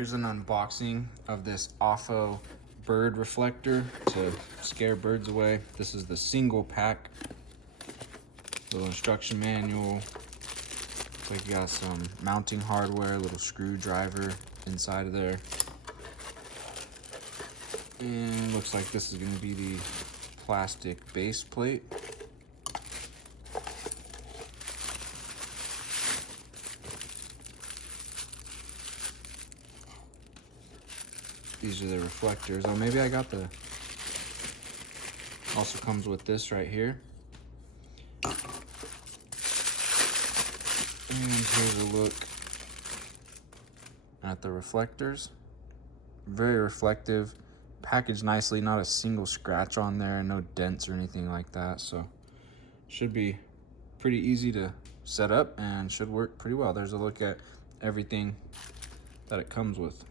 Here's an unboxing of this OFFO bird reflector to scare birds away. This is the single pack. Little instruction manual. Looks like you got some mounting hardware, a little screwdriver inside of there. And looks like this is going to be the plastic base plate. These are the reflectors. Oh, maybe I got the... Also comes with this right here. And here's a look at the reflectors. Very reflective. Packaged nicely, not a single scratch on there, no dents or anything like that. So should be pretty easy to set up and should work pretty well. There's a look at everything that it comes with.